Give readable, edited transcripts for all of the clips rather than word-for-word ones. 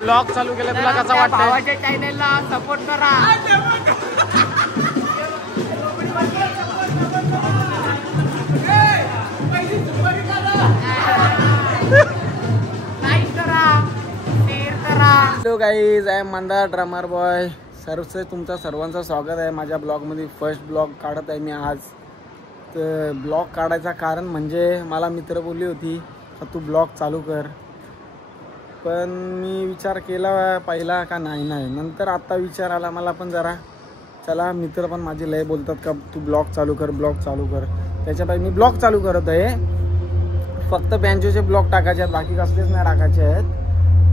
Blog चालू केला, तुला कसा वाटतं? भावाच्या चॅनलला सपोर्ट करा. लाईक करा, शेअर करा. Hello guys, I am Mandar drummer boy. तुमचं सर्वांचं स्वागत आहे माझ्या ब्लॉगमध्ये. फर्स्ट ब्लॉग काढत आहे मी आज. तर ब्लॉग काढायचं कारण म्हणजे मला मित्र बोलली होती का तू ब्लॉग चालू कर, पण मी विचार केला पहिला का नाही नंतर आता विचार आला मला पण जरा चला, मित्र पण माझे लय बोलतात का तू ब्लॉग चालू कर. त्याच्यापाई मी ब्लॉग चालू करत आहे. फक्त बँजोचे ब्लॉग टाकायचे आहेत, बाकी कसलेच नाही टाकायचे आहेत.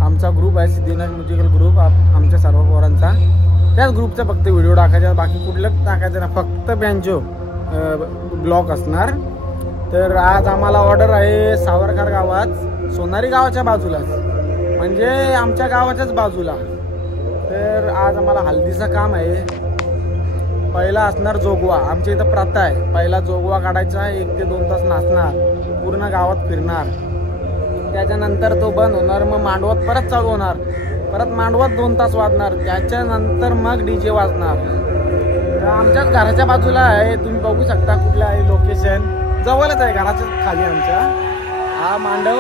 आमचा ग्रुप आहे सिद्धीनाथ म्युझिकल ग्रुप, आमच्या सर्व पोरांचा. त्याच ग्रुपचा फक्त व्हिडिओ टाकायचे आहेत, बाकी कुठलंच टाकायचं ना, फक्त बँजो ब्लॉग असणार. तर आज आम्हाला ऑर्डर आहे सावरकर गावात, सोनारी गावाच्या बाजूलाच, म्हणजे आमच्या गावाच्याच बाजूला. तर आज आम्हाला हल्दीचं काम आहे. पहिला असणार जोगवा. आमच्या इथं प्रथा आहे, पहिला जोगवा काढायचा, 1 ते 2 तास नाचणार, पूर्ण गावात फिरणार. त्याच्यानंतर तो बंद होणार, मग मांडवत परत चालू होणार, परत मांडवत 2 तास वाजणार, त्याच्यानंतर मग डीजे वाजणार. तर आमच्याच घराच्या बाजूला आहे, तुम्ही बघू शकता कुठलं आहे लोकेशन. जवळच आहे घराच्या खाली आमच्या. हा मांडव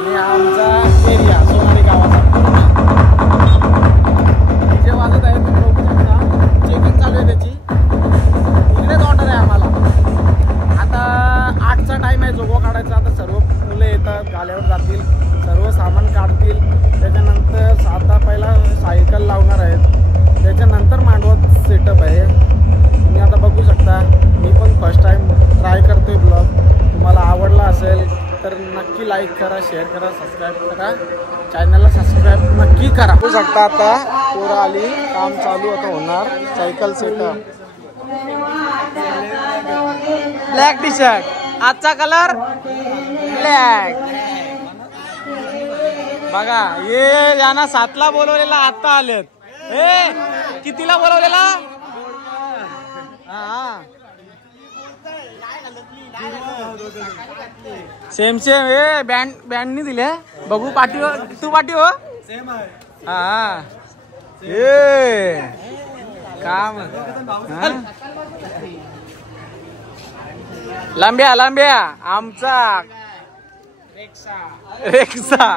आणि हा आमचा एरिया सोनारी गावाचा डीजे वाजत आहे, तुम्ही बघू शकता. चेकिंग चालू आहे त्याची. इकडेच ऑर्डर आहे आम्हाला. आता 8चा टाइम आहे जोगवा काढायचा. आता सर्व मुलं येतात, गाड्यावर जातील, सर्व सामान काढतील. त्याच्यानंतर आता पहिला सायकल लावणार आहेत, त्याच्यानंतर मांडवत सेटअप आहे. तुम्ही आता बघू शकता. मी पण फर्स्ट टाइम ट्राय करतोय ब्लॉग. तुम्हाला आवडला असेल तर नक्की लाईक करा, शेअर करा, सबस्क्राईब करा, चॅनलला सबस्क्राईब नक्की करा. बघू शकता आता पोरं आली, काम चालू आता होणार. Cycle setup, black tea shirt, आजचा कलर ब्लॅक. बघा हे यांना 7ला बोलवलेला, आता आलेत. हे कितीला बोलवलेला? हा सेम हे बँडनी दिले. बघू पाठी हो, तू पाठी हो. हा हे काम लांब्या आमचा रेक्सा.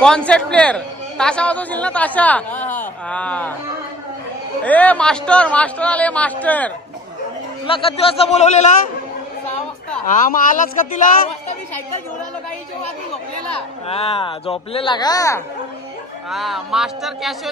Concept player. ताशा वाजवशील ना, ताशा? हा. ए मास्टर आले, मास्टर. तुला किती वाजता बोलवलेला? 6 वाजता. हा, मग आलाच का तिला? मी सायकल घेऊन आलो, गाडीच्या मागे झोपलेला. हा, झोपलेला का? हा, मास्टर कॅशो.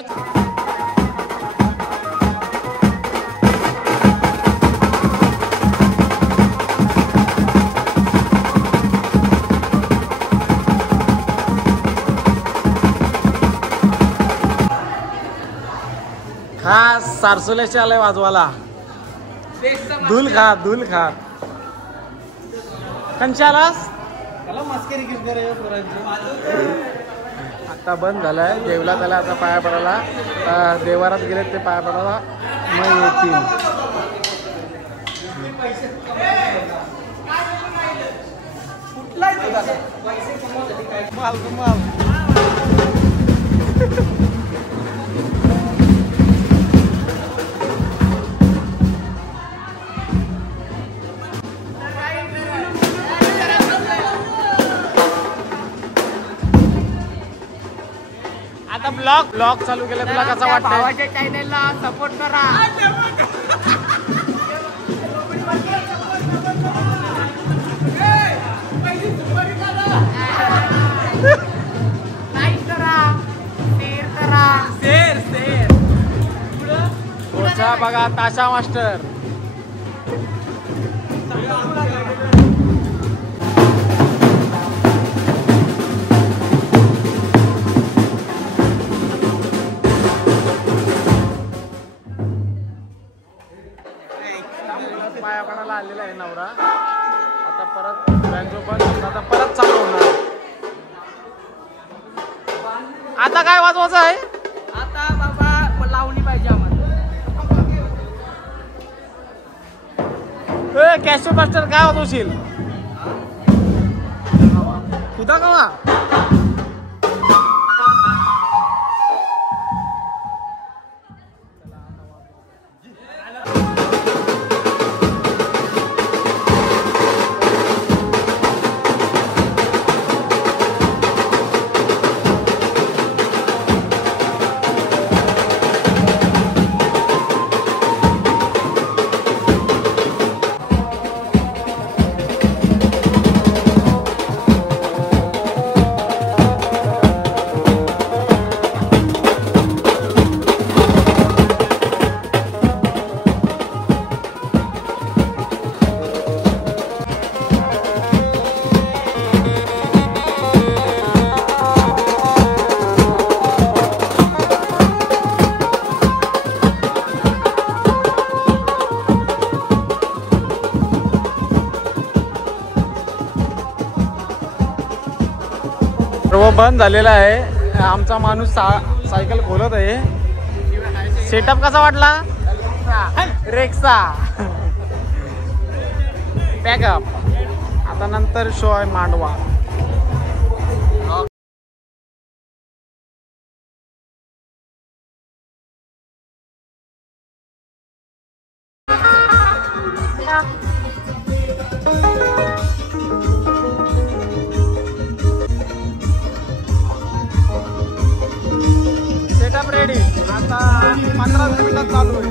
हा सारसोल्याचे आलाय वाजवाला. धूल खा. कंची आलास? आता बंद झालाय. देवला त्याला आता पाया पडायला, देवारात गेले ते पाया पडायला, मग येतील. माल आता ब्लॉग चालू केला, तुला कसा वाटतं? भावाच्या चॅनलला सपोर्ट करा. लाईक करा, शेअर करा. शेअर पुढचा बघा ताशा मास्टर. पाया पडायला आलेला आहे नवरा. आता परत बँजो पण आता परत चालू होणार. आता काय वाजवायचं आहे? आता बाबा लावणी पाहिजे आम्हाला. कॅशो मास्टर काय वाजवशील? खुदा कवा बंद झालेला आहे. आमचा माणूस सायकल खोलत आहे. सेटअप कसा वाटला? रेक्सा पॅकअप. आता नंतर शो आहे मांडवा. Setup ready. आता 15 मिनिटात चालू आहे.